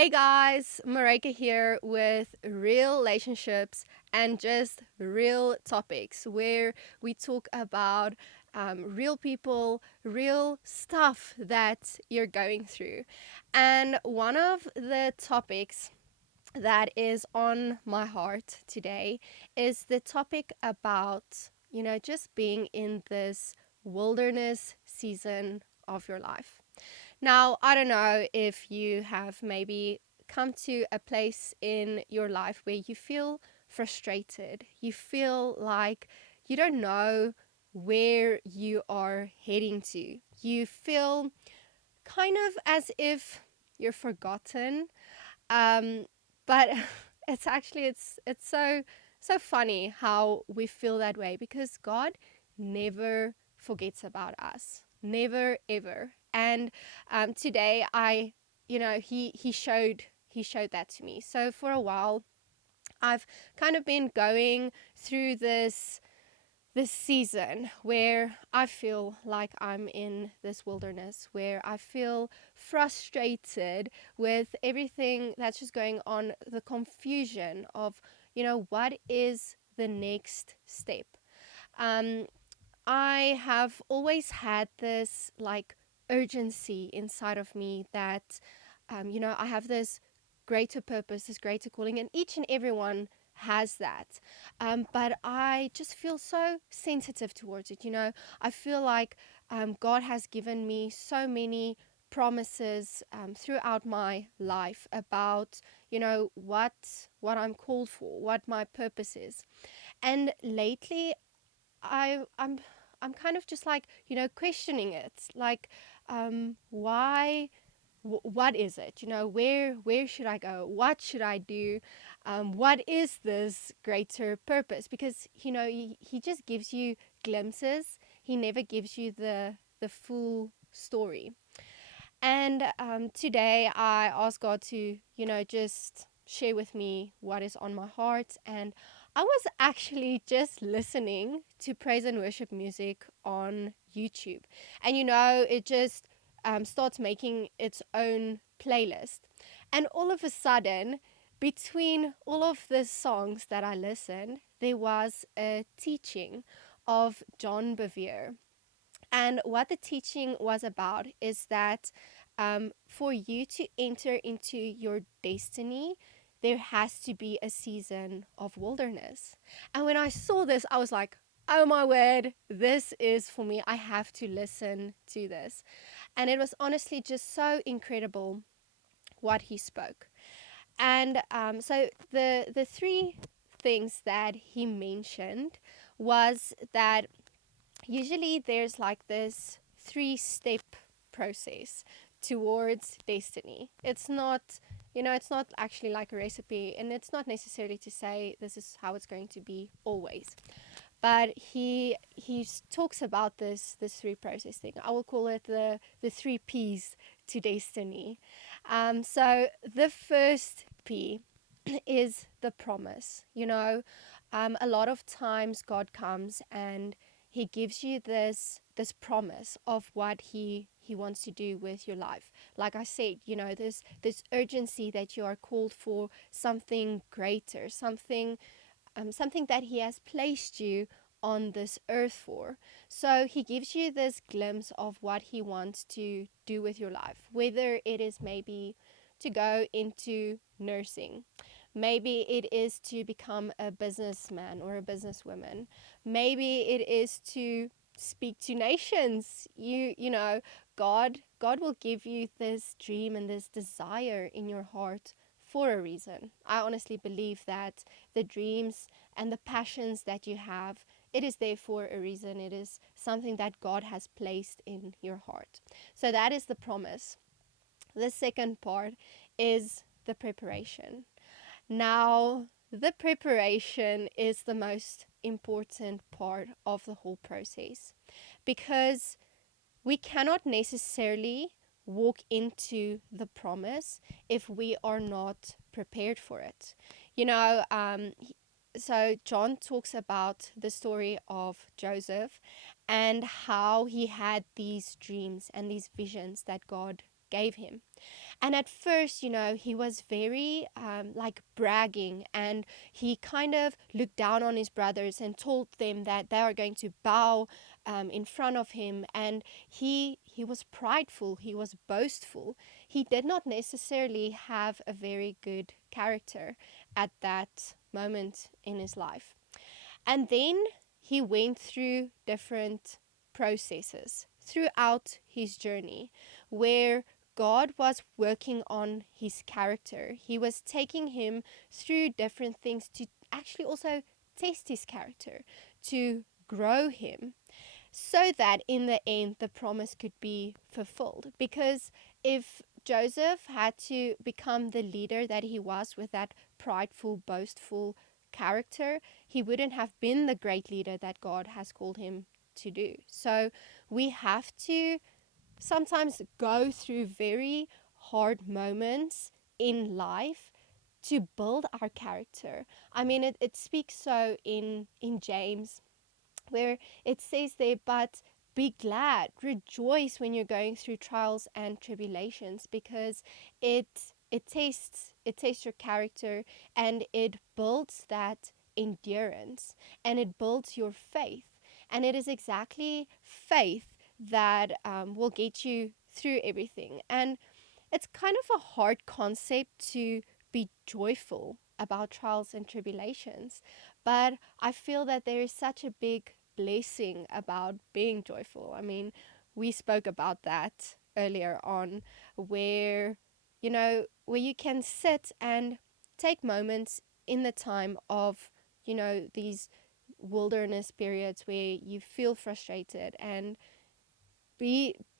Hey guys, Marika here with real relationships and just real topics where we talk about real people, real stuff that you're going through. And one of the topics that is on my heart today is the topic about, just being in this wilderness season of your life. Now, I don't know if you have maybe come to a place in your life where you feel frustrated, you feel like you don't know where you are heading to. You feel kind of as if you're forgotten. Um, but it's so funny how we feel that way because God never forgets about us, never ever. And today he showed that to me. So for a while, I've kind of been going through this season where I feel like I'm in this wilderness, where I feel frustrated with everything that's just going on, the confusion of, what is the next step. Um, I have always had this like urgency inside of me that, I have this greater purpose, this greater calling, and each and everyone has that. But I just feel so sensitive towards it. I feel like God has given me so many promises throughout my life about, what I'm called for, what my purpose is. And lately, I I'm I'm kind of just like questioning it, like why, what is it, where should I go, what should I do, what is this greater purpose, because he just gives you glimpses, he never gives you the full story. And today I asked God to, just share with me what is on my heart. And I was actually just listening to praise and worship music on YouTube. And, it just starts making its own playlist. And all of a sudden, between all of the songs that I listened, there was a teaching of John Bevere. And what the teaching was about is that for you to enter into your destiny, there has to be a season of wilderness. And when I saw this, I was like, oh my word, this is for me. I have to listen to this. And it was honestly just so incredible what he spoke. And so the three things that he mentioned was that usually there's like this three-step process towards destiny. It's not actually like a recipe, and it's not necessarily to say this is how it's going to be always. But he talks about this three process thing. I will call it the three P's to destiny. So the first P is the promise. A lot of times God comes and he gives you this promise of what he wants to do with your life. Like I said, there's this urgency that you are called for something greater, something that he has placed you on this earth for. So he gives you this glimpse of what he wants to do with your life, whether it is maybe to go into nursing. Maybe it is to become a businessman or a businesswoman. Maybe it is to speak to nations. God will give you this dream and this desire in your heart for a reason. I honestly believe that the dreams and the passions that you have, it is there for a reason. It is something that God has placed in your heart. So that is the promise. The second part is the preparation. Now, the preparation is the most important part of the whole process because we cannot necessarily walk into the promise if we are not prepared for it. So John talks about the story of Joseph and how he had these dreams and these visions that God gave him. And at first, he was very like bragging, and he kind of looked down on his brothers and told them that they are going to bow in front of him. And he was prideful, he was boastful. He did not necessarily have a very good character at that moment in his life. And then he went through different processes throughout his journey where God was working on his character. He was taking him through different things to actually also test his character, to grow him, so that in the end the promise could be fulfilled. Because if Joseph had to become the leader that he was with that prideful, boastful character, he wouldn't have been the great leader that God has called him to do. So we have to sometimes go through very hard moments in life to build our character. I mean, it speaks so in James, where it says there, but be glad, rejoice when you're going through trials and tribulations, because it tests your character, and it builds that endurance, and it builds your faith. And it is exactly faith that will get you through everything. And it's kind of a hard concept to be joyful about trials and tribulations, but I feel that there is such a big blessing about being joyful. I mean, we spoke about that earlier on, where where you can sit and take moments in the time of these wilderness periods where you feel frustrated, and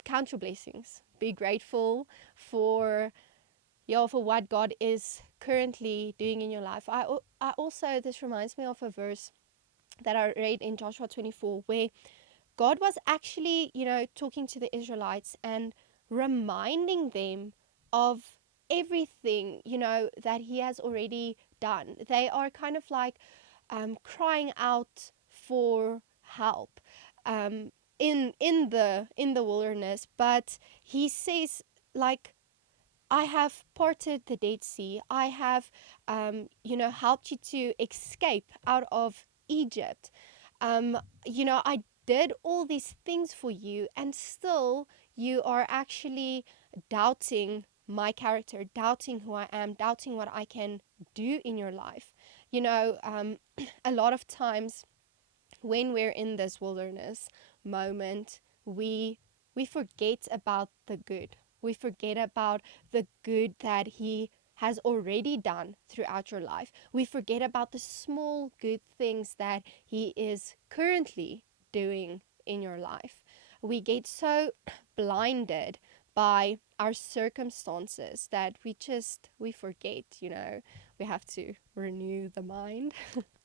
count your blessings, be grateful for for what God is currently doing in your life. I also, this reminds me of a verse that I read in Joshua 24, where God was actually, talking to the Israelites and reminding them of everything, that he has already done. They are kind of like crying out for help in the wilderness. But he says, like, I have parted the Dead Sea. I have, helped you to escape out of Egypt. I did all these things for you, and still you are actually doubting my character, doubting who I am, doubting what I can do in your life. A lot of times when we're in this wilderness moment, we forget about the good. We forget about the good that he has already done throughout your life. We forget about the small good things that he is currently doing in your life. We get so blinded by our circumstances that we forget, we have to renew the mind.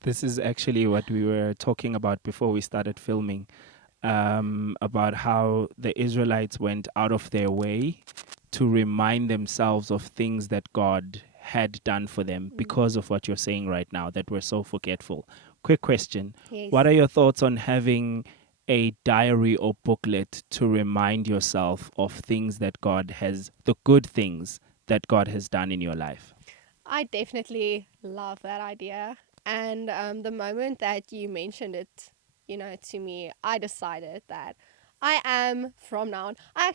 This is actually what we were talking about before we started filming, about how the Israelites went out of their way to remind themselves of things that God had done for them because of what you're saying right now, that we're so forgetful. Quick question. Yes. What are your thoughts on having a diary or booklet to remind yourself of things that the good things that God has done in your life? I definitely love that idea. And the moment that you mentioned it, to me, I decided that I am from now on. I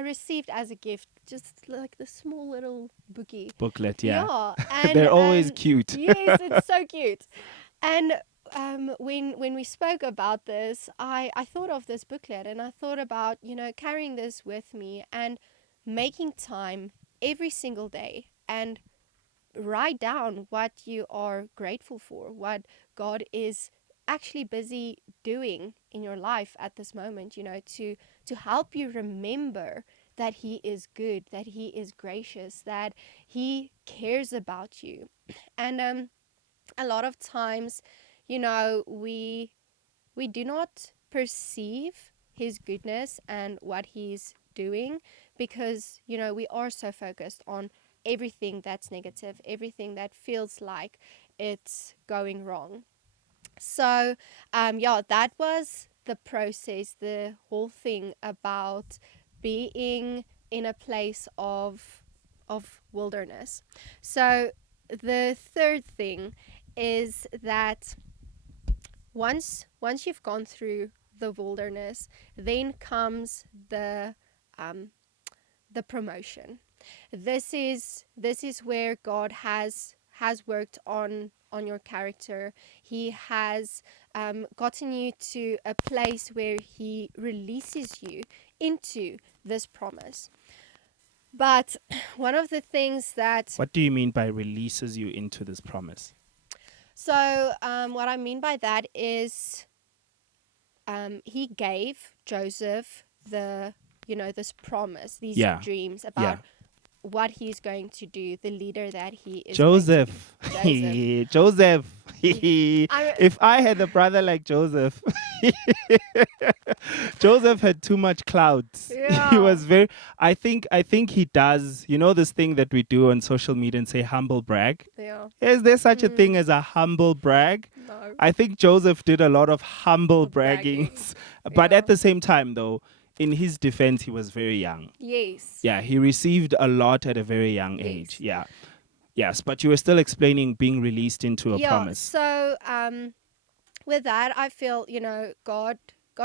received as a gift just like the small little bookie. Booklet, yeah. Yeah, and They're always cute. yes, it's so cute. And when we spoke about this, I thought of this booklet, and I thought about carrying this with me and making time every single day and write down what you are grateful for, what God is actually busy doing in your life at this moment, to help you remember that he is good, that he is gracious, that he cares about you. And a lot of times, we do not perceive his goodness and what he's doing, because we are so focused on everything that's negative, everything that feels like it's going wrong. So that was the process, the whole thing about being in a place of wilderness. So the third thing is that once you've gone through the wilderness, then comes the promotion. This is where God has worked on your character. He has gotten you to a place where he releases you into this promise. But one of the things that What do you mean by releases you into this promise? so what I mean by that is he gave Joseph this promise, these Yeah. dreams Yeah. about what he's going to do, the leader that he is Joseph. going to be. Joseph. I- If I had a brother like Joseph, Joseph had too much clouds. He Yeah. was very. I think he does. You know this thing that we do on social media and say humble brag. Yeah, Is there such a thing as a humble brag? no. I think Joseph did a lot of humble Bragging. braggings, but Yeah. at the same time, though, in his defense, he was very young. Yes. Yeah, he received a lot at a very young Yes. age. Yeah. Yes, but you were still explaining being released into a promise. So with that, I feel God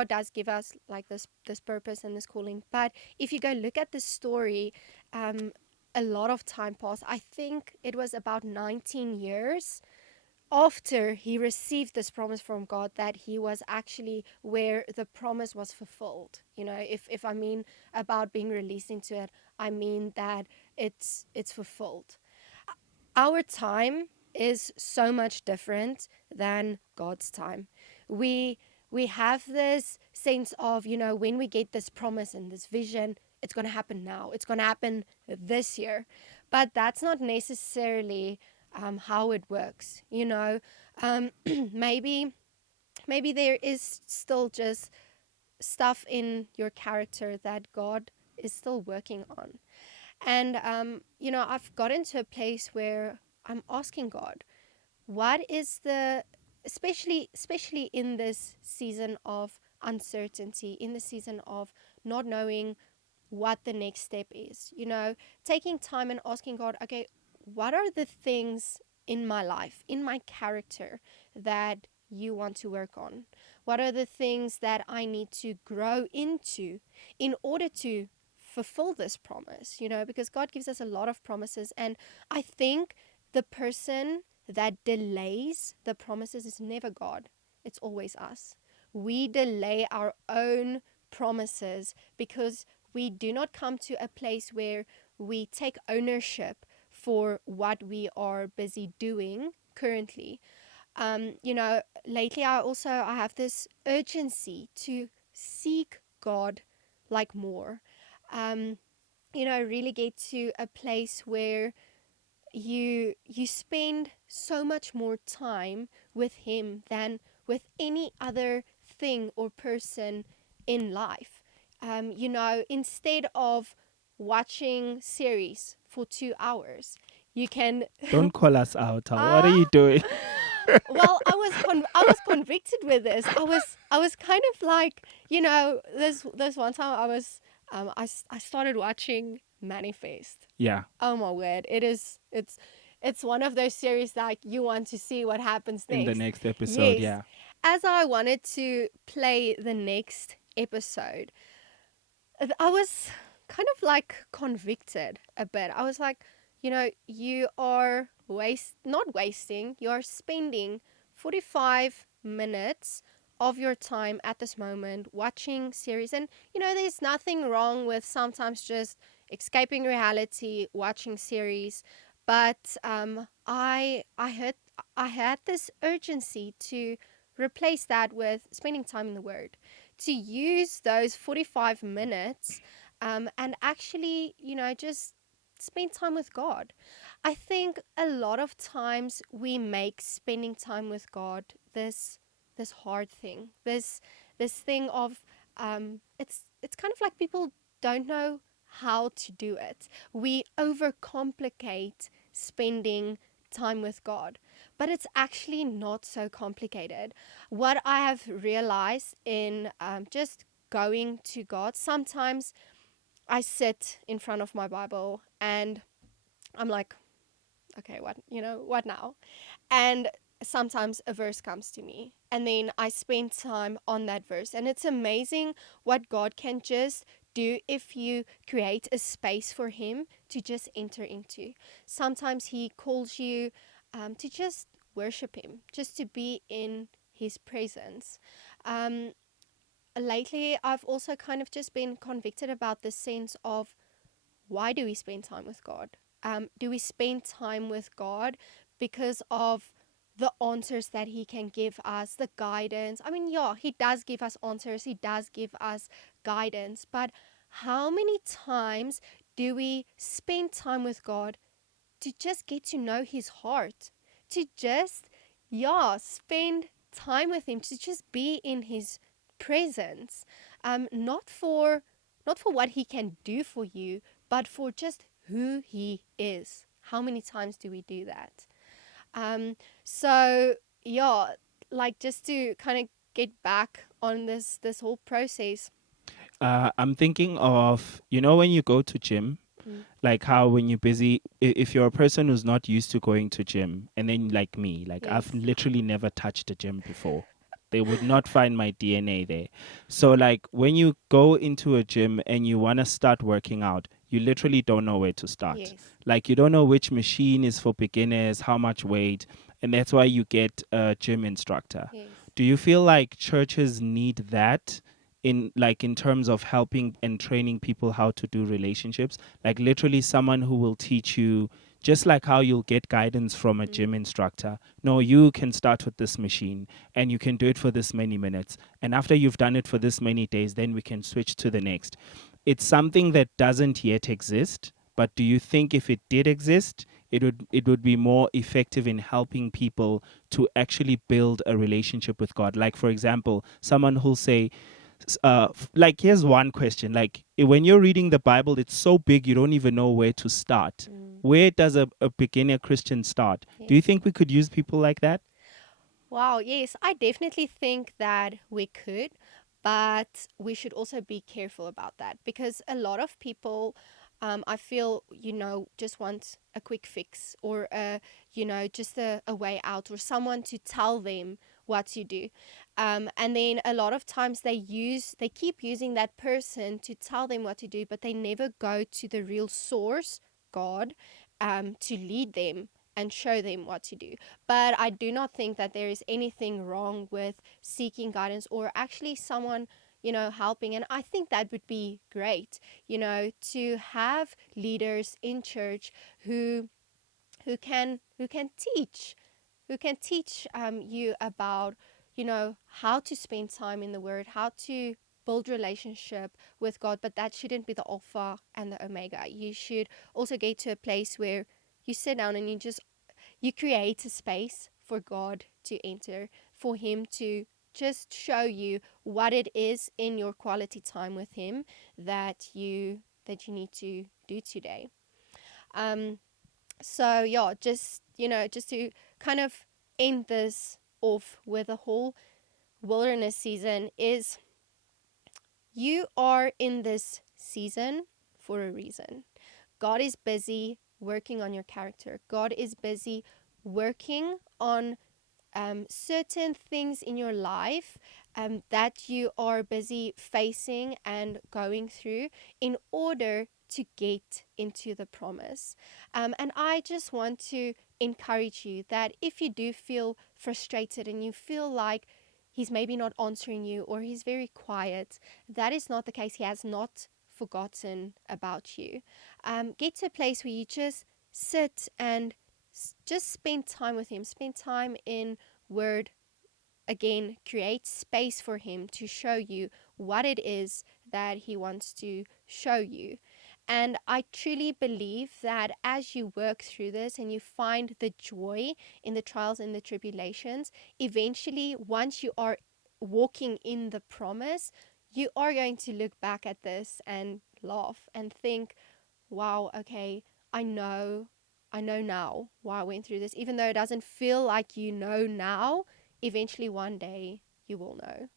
does give us like this purpose and this calling. But if you go look at the story, a lot of time passed. I think it was about 19 years after he received this promise from God that he was actually where the promise was fulfilled. If I mean about being released into it, I mean that it's fulfilled. Our time is so much different than God's time. We have this sense of, when we get this promise and this vision, it's going to happen now. It's going to happen this year. But that's not necessarily how it works. Maybe there is still just stuff in your character that God is still working on. And, I've gotten to a place where I'm asking God, what is especially in this season of uncertainty, in the season of not knowing what the next step is, taking time and asking God, okay, what are the things in my life, in my character that you want to work on? What are the things that I need to grow into in order to fulfill this promise, because God gives us a lot of promises. And I think the person that delays the promises is never God. It's always us. We delay our own promises because we do not come to a place where we take ownership for what we are busy doing currently. Lately I have this urgency to seek God like more. Really get to a place where you spend so much more time with him than with any other thing or person in life. Instead of watching series for 2 hours, you can Don't call us out. What are you doing? well, I was convicted with this. I was kind of like, this one time I started watching Manifest. Yeah. Oh my word. It's one of those series that you want to see what happens next. In the next episode, Yes. yeah. As I wanted to play the next episode, I was kind of like convicted a bit. I was like, you are not wasting, you are spending 45 minutes of your time at this moment watching series. And, there's nothing wrong with sometimes just escaping reality, watching series. But I had this urgency to replace that with spending time in the Word, to use those 45 minutes and actually, just spend time with God. I think a lot of times we make spending time with God this hard thing, this thing of it's kind of like people don't know how to do it. We overcomplicate spending time with God, but it's actually not so complicated. What I have realized in just going to God, sometimes I sit in front of my Bible and I'm like, okay, what now? And sometimes a verse comes to me, and then I spend time on that verse. And it's amazing what God can just do if you create a space for Him to just enter into. Sometimes He calls you to just worship Him, just to be in His presence. Um, Lately, I've also kind of just been convicted about the sense of, why do we spend time with God? Do we spend time with God because of the answers that He can give us, the guidance? I mean, yeah, He does give us answers, He does give us guidance, but how many times do we spend time with God to just get to know His heart? To just, yeah, spend time with Him, to just be in His presence, not for what He can do for you, but for just who He is. How many times do we do that? So yeah, like, just to kind of get back on this whole process. I'm thinking of, when you go to gym, Mm. like how when you're busy, if you're a person who's not used to going to gym, and then like me, like Yes. I've literally never touched a gym before. They would not find my DNA there. So like when you go into a gym and you want to start working out, you literally don't know where to start. Yes. Like you don't know which machine is for beginners, how much weight, and that's why you get a gym instructor. Yes. Do you feel like churches need that in terms of helping and training people how to do relationships? Like literally someone who will teach you, just like how you'll get guidance from a gym instructor. No, you can start with this machine and you can do it for this many minutes. And after you've done it for this many days, then we can switch to the next. It's something that doesn't yet exist, but do you think if it did exist, it would be more effective in helping people to actually build a relationship with God? Like for example, someone who'll say, like, here's one question. Like, when you're reading the Bible, it's so big you don't even know where to start. Where does a beginner Christian start? Do you Yes. think we could use people like that? Wow, yes, I definitely think that we could, but we should also be careful about that, because a lot of people, I feel, just want a quick fix, or just a way out, or someone to tell them what to do. And then a lot of times they keep using that person to tell them what to do, but they never go to the real source, God, to lead them and show them what to do. But I do not think that there is anything wrong with seeking guidance, or actually someone, helping. And I think that would be great, to have leaders in church who can teach, you about, how to spend time in the Word, how to build relationship with God. But that shouldn't be the alpha and the omega. You should also get to a place where you sit down and you create a space for God to enter, for Him to just show you what it is in your quality time with Him that you need to do today. Um, so yeah, just to kind of end this off with a whole wilderness season is, you are in this season for a reason. God is busy working on your character. God is busy working on certain things in your life that you are busy facing and going through in order to get into the promise. And I just want to encourage you that if you do feel frustrated and you feel like He's maybe not answering you, or He's very quiet, that is not the case. He has not forgotten about you. Get to a place where you just sit and just spend time with Him, spend time in Word. Again, create space for Him to show you what it is that He wants to show you. And I truly believe that as you work through this and you find the joy in the trials and the tribulations, eventually, once you are walking in the promise, you are going to look back at this and laugh and think, wow, okay, I know, I know now why I went through this. Even though it doesn't feel like you know now, eventually one day you will know.